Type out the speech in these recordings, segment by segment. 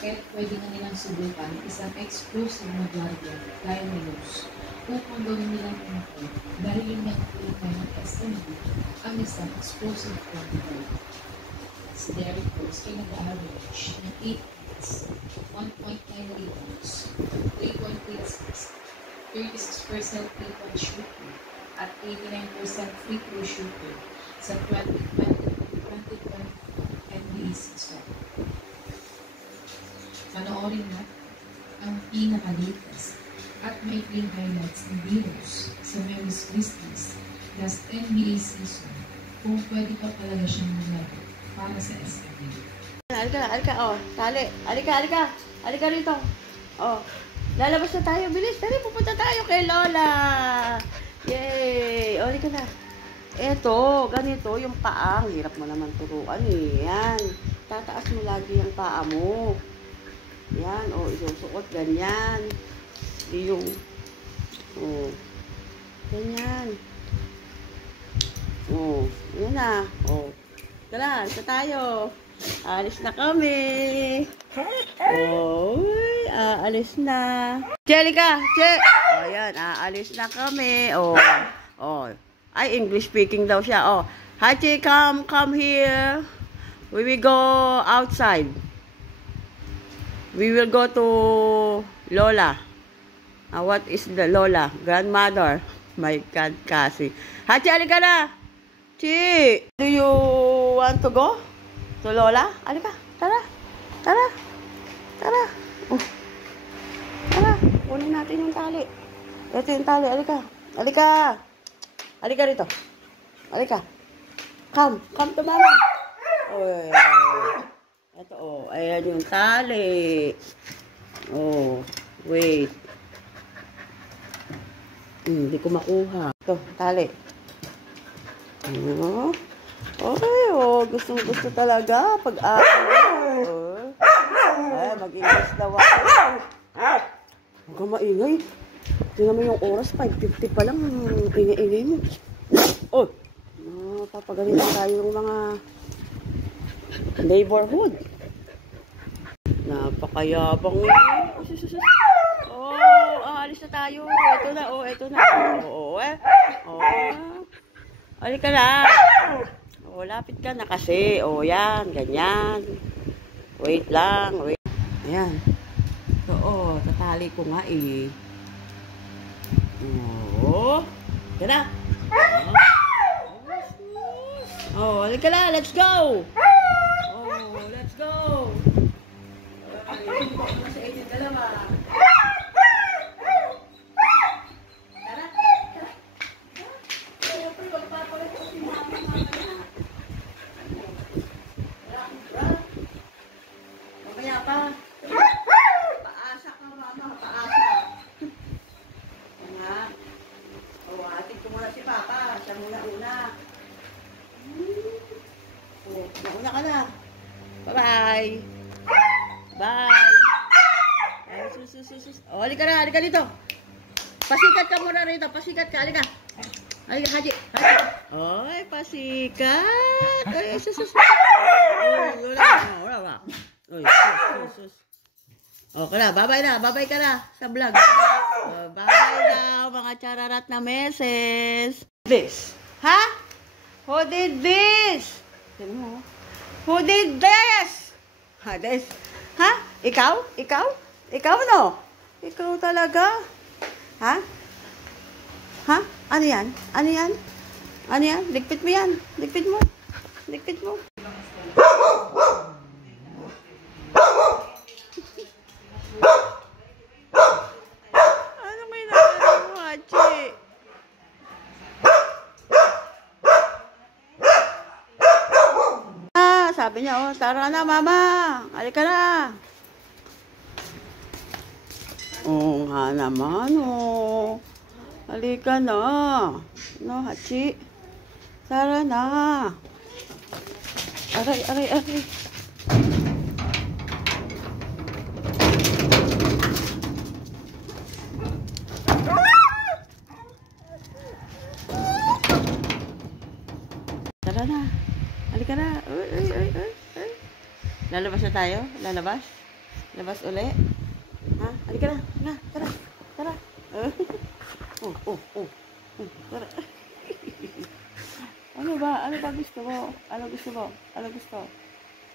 Kaya pwede na nilang subukan isang explosive na guardian gaya ni Rose upang gawin nilang ito dahil yung nagpulitay ng SMB ang isang explosive quantity. Si Derrick Rose ay nag-average ng 8 points, 1.9 rebounds, 3.86, 36% three-point shooting, at 89% free throw shooting sa 2020-2021 NBA season. Panoorin mo ang pinaka-latest at maikling highlights ng Heroes sa Memphis Grizzlies last NBA season kung pwede pa talaga siyang maglaro para sa SMB. Alika, oh, tali. Alika rito. Oh, lalabas na tayo, bilis. Dali, pupunta tayo kay Lola. Yay! O, alika na. Eto, ganito yung paa. Hirap mo naman turuan eh. Yan. Tataas mo lagi yung paa mo. Yan, o, isusuot, ganyan. Yung, o, ganyan. O, yan na. O, tara, isa tayo. Alis na kami. Oh, aalis na. Jelika, oh, yan, aalis na kami. Oh, oh. Ay, English speaking daw siya. Oh, Hachi, come here. We will go outside. We will go to Lola. What is the Lola? Grandmother. My God, kasi. Hachi, alika na. Chi, do you want to go to Lola? Alika, tara. Tara. Tara. Tara, kunin natin yung tali. Ito yung tali, alika. Alika. Alika rito. Alika. Come to mama. Oh, ito, oh. Ayan yung tali. Oh, wait. Hindi ko makuha. Ito, tali. Oh. Okay, oh. Gusto talaga. Pag-aaral. Oh. Ay, mag-English daw ako. Huwag ka maingay. Tingnan mo yung oras, 5:50 pa lang. Ingay-ingay mo. Oh. Papagalitan tayo ng mga neighborhood. Napakayabang eh. Oh, alis na tayo. Ito na, oh, ito na. Oh, halika na. Oh, lapit ka na kasi. Oh, yan, ganyan. Wait lang, wait. Ayan. Oo, tatali ko nga eh. Oh, tara. Oh, halika na, let's go. Oh, let's go. Ay, sa inyo dalawa. Tara, tara. Siyempre, magpapalit ko si mama. Mamaya pa. Paasa ka, mama. Paasa. Nga. O, atin ko muna si papa. Siya muna-una. O, nauna ka na. Bye-bye. Bye. Ay, sus. O, halika na. Halika dito. Pasikat ka muna rito. Pasikat ka. Halika. Halika, Haji. Ay, pasikat. Ay, sus. Wala. Uy, sus. Okay na, babay ka na sa vlog. Babay na, mga chararat na meses. This, ha? Who did this? Who did this? Ha, this? Ha? Ikaw? Ikaw no? Ikaw talaga? Ha? Ha? Ano yan? Ligpit mo yan. Ligpit mo. Sabi niya, oh, tara na, mama. Halika na. Oo nga naman, oh. Halika na. No, Hachi. Tara na. Aray. Tara na. Halika na. Uy. Lalabas na tayo? Lalabas Labas uli? Ha? Halika na. Na, tara. Tara. Tara. Ano ba? Ano ba gusto mo? Ano gusto mo? Ano gusto?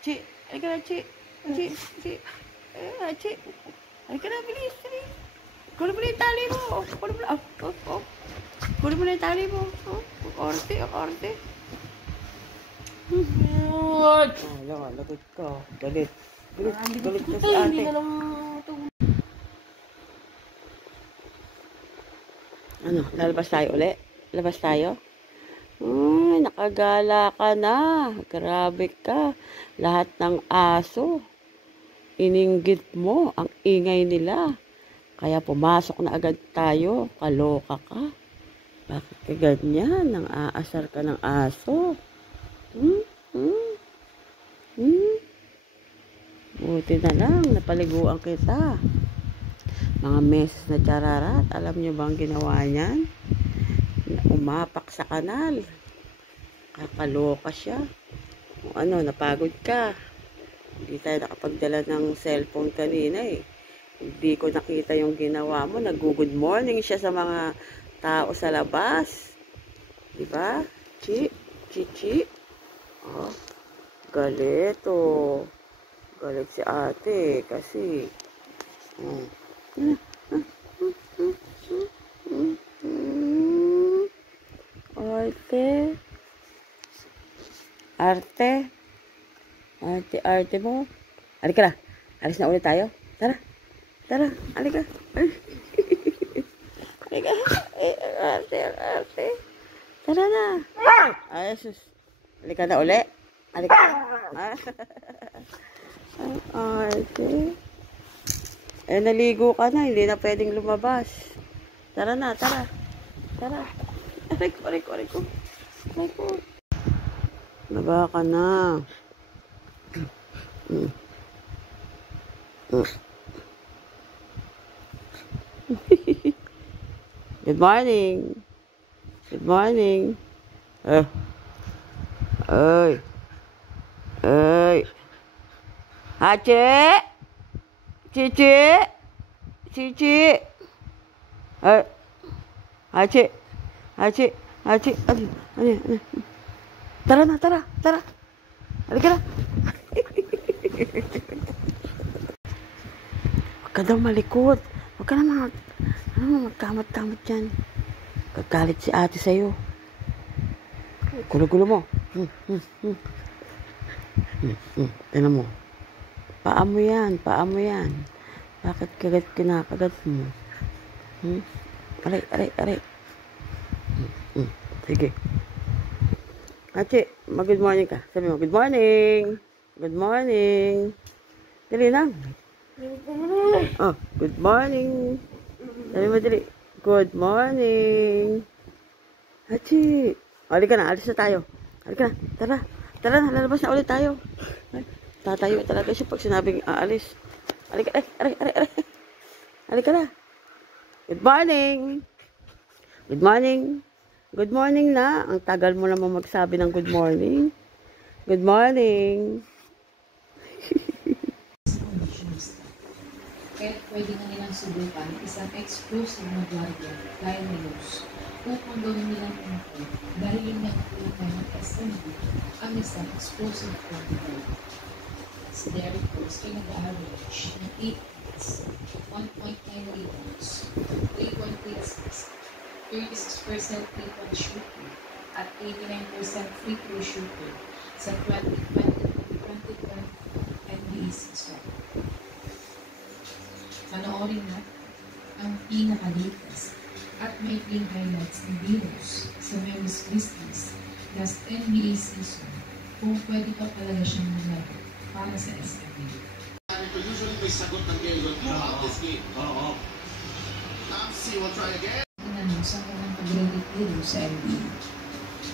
Chi. Halika na, Chi. Chi. Chi. Halika na, bilis. Kunin mo na yung tali mo. Kunin mo na yung tali mo. Orte. Lagot ka. Galit ka sa ate. Ano, lalabas tayo uli? Labas tayo? Ay, nakagala ka na. Grabe ka. Lahat ng aso. Ininggit mo ang ingay nila. Kaya pumasok na agad tayo. Kaloka ka. Bakit ka ganyan? Nang aasar ka ng aso. Buti na lang, napaliguan kita. Mga meses na chararat. Alam niyo bang ginawa niyan? Umapak sa kanal. Kakaloka siya. O ano, napagod ka. Hindi tayo nakapagdala ng cellphone kanina eh. Hindi ko nakita yung ginawa mo. Nag-good morning siya sa mga tao sa labas. Diba? Chi. Oh, galit oh. Galit si ate kasi arte mo. Halika na. Alis na ulit tayo. Tara. Halika. Halika. Arte. Tara na. Ay, sus. Halika na uli. Halika na. Arte. Naligo ka na. Hindi na pwedeng lumabas. Tara na. Aray ko. Naba ka na. Good morning. Ay. Hachi. Cici. Hachi. Ano. Tara. Halika na. Huwag ka daw malikot. Huwag ka na magkamot-kamot dyan. Gagalit si ate sa'yo. Gulo-gulo mo. Tignan mo. Paa mo yan. Bakit kinakagat mo? Aray. Sige. Hachi, mag-good morning ka. Sabi mo, good morning. Dali lang. Oh, good morning. Sabi mo, dali. Good morning. Hachi. Halika na, alis na tayo. Halika na, tara na, lalabas na ulit tayo. Ay, tatayo talaga siya pag sinabing aalis. Halika, aray. Halika na. Good morning na. Ang tagal mo naman magsabi ng good morning. Good morning. Kaya pwede na nilang subukan isang explosive na gwardiya gaya ni Luz upang gawin nilang ito dahil yung nagpulupay ng SMB ang isang explosive gwardiya. Si Derek Rose ay nag-average ng 8 points, 1.9 rebounds, 3.86, 36% three-point shooting at 89% free throw shooting sa 2020-2021 NBA season. Panoorin mo ang pinaka-latest at maikling highlights ng Heroes sa Memphis Grizzlies last NBA season kung pwede pa talaga siyang maglaro para sa SMU. Usually may sagot ng game throughout this game. See, we'll try again. Tingnan mo sa kanyang pag-rated Heroes sa NBA.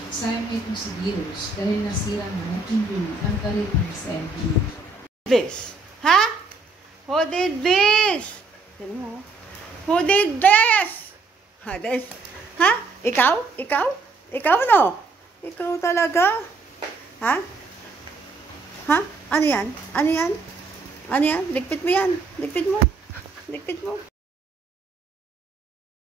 Sayang itong si Heroes dahil nasira na ng injury ang karir niya sa NBA. This. Ha? Who did this? Who did this? This? Ha? Ikaw? Ikaw no? Ikaw talaga? Ha? Ano yan? Ano yan? Ligpit mo yan. Ligpit mo.